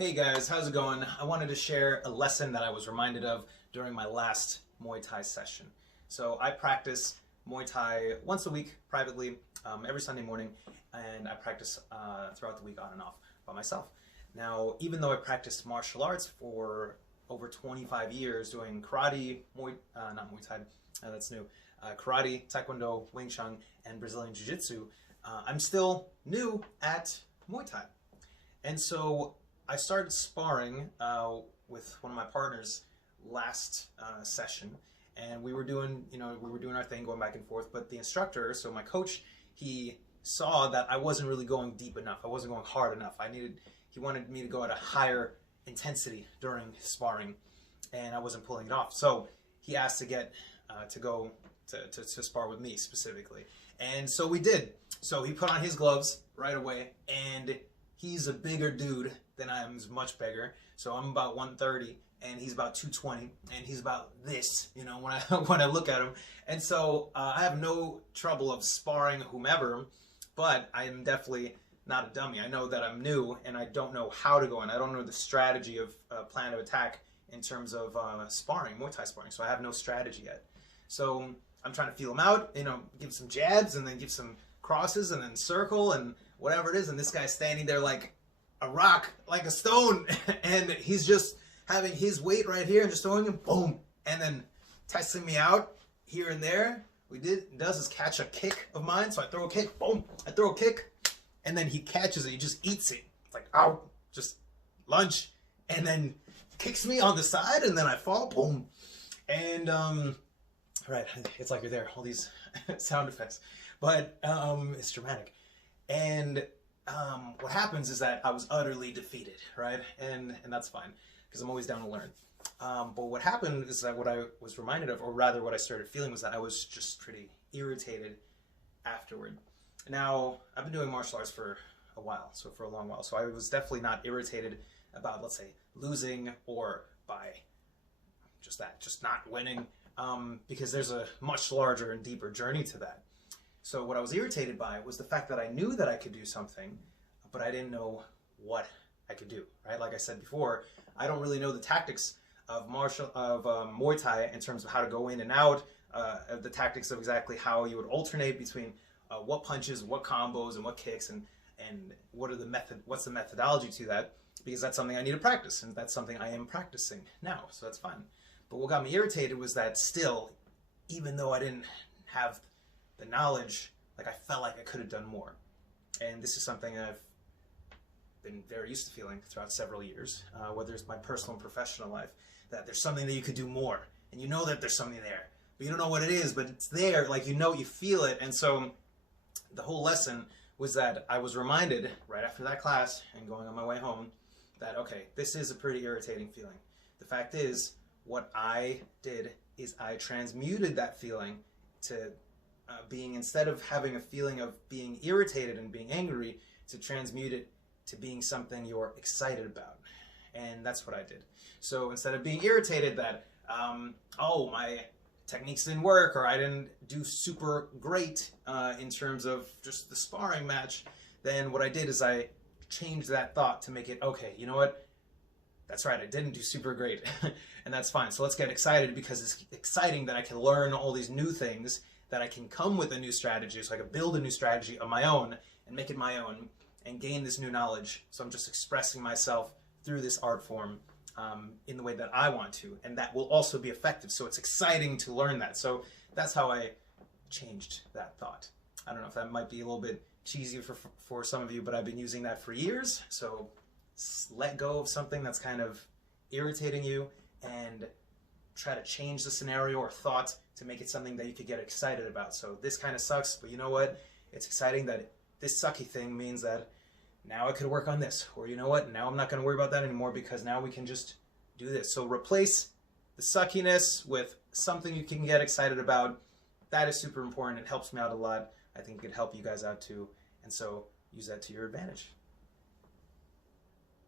Hey guys, how's it going? I wanted to share a lesson that I was reminded of during my last Muay Thai session. So I practice Muay Thai once a week privately, every Sunday morning, and I practice throughout the week on and off by myself. Now, even though I practiced martial arts for over 25 years doing karate, not Muay Thai, that's new, karate, taekwondo, Wing Chun, and Brazilian Jiu-Jitsu, I'm still new at Muay Thai. And so I started sparring with one of my partners last session, and we were doing our thing, going back and forth. But the instructor, so my coach, he saw that I wasn't really going deep enough. I wasn't going hard enough. He wanted me to go at a higher intensity during sparring, and I wasn't pulling it off. So he asked to get to spar with me specifically, and so we did. So he put on his gloves right away, and he's a bigger dude than I am. He's much bigger. So I'm about 130 and he's about 220, and he's about this, you know, when I look at him. And so I have no trouble of sparring whomever, but I am definitely not a dummy. I know that I'm new and I don't know how to go in. I don't know the strategy of plan of attack in terms of sparring, Muay Thai sparring. So I have no strategy yet. So I'm trying to feel him out, you know, give some jabs and then give some crosses and then circle and whatever it is. And this guy's standing there like a rock, like a stone, and he's just having his weight right here and just throwing him, boom, and then testing me out here and there. Does is catch a kick of mine, so I throw a kick, boom, I throw a kick, and then he catches it, he just eats it. It's like, ow, just lunge, and then kicks me on the side, and then I fall, boom, and right, it's like you're there, all these sound effects, but it's dramatic. And what happens is that I was utterly defeated, right? And that's fine, because I'm always down to learn. But what happened is that what I was reminded of, or rather what I started feeling, was that I was just pretty irritated afterward. Now, I've been doing martial arts for a while, so for a long while. So I was definitely not irritated about, let's say, losing or by just not winning, because there's a much larger and deeper journey to that. So what I was irritated by was the fact that I knew that I could do something, but I didn't know what I could do, right? Like I said before, I don't really know the tactics of Muay Thai in terms of how to go in and out, of the tactics of exactly how you would alternate between what punches, what combos, and what kicks, and what's the methodology to that, because that's something I need to practice, and that's something I am practicing now, so that's fine. But what got me irritated was that still, even though I didn't have the knowledge, like I felt like I could have done more. And this is something I've been very used to feeling throughout several years, whether it's my personal and professional life, that there's something that you could do more. And you know that there's something there, but you don't know what it is, but it's there, like you know, you feel it. And so the whole lesson was that I was reminded right after that class and going on my way home that, okay, this is a pretty irritating feeling. The fact is, what I did is I transmuted that feeling to being, instead of having a feeling of being irritated and being angry, to transmute it to being something you're excited about. And that's what I did. So instead of being irritated that, oh, my techniques didn't work, or I didn't do super great in terms of just the sparring match, then what I did is I changed that thought to make it, okay, you know what? That's right, I didn't do super great, and that's fine. So let's get excited, because it's exciting that I can learn all these new things, that I can come with a new strategy, so I can build a new strategy of my own and make it my own and gain this new knowledge. So I'm just expressing myself through this art form in the way that I want to, and that will also be effective. So it's exciting to learn that. So that's how I changed that thought. I don't know if that might be a little bit cheesy for some of you, but I've been using that for years. So let go of something that's kind of irritating you and try to change the scenario or thought to make it something that you could get excited about. So this kind of sucks, but you know what? It's exciting that this sucky thing means that now I could work on this. Or you know what? Now I'm not going to worry about that anymore, because now we can just do this. So replace the suckiness with something you can get excited about. That is super important. It helps me out a lot. I think it could help you guys out too. And so use that to your advantage.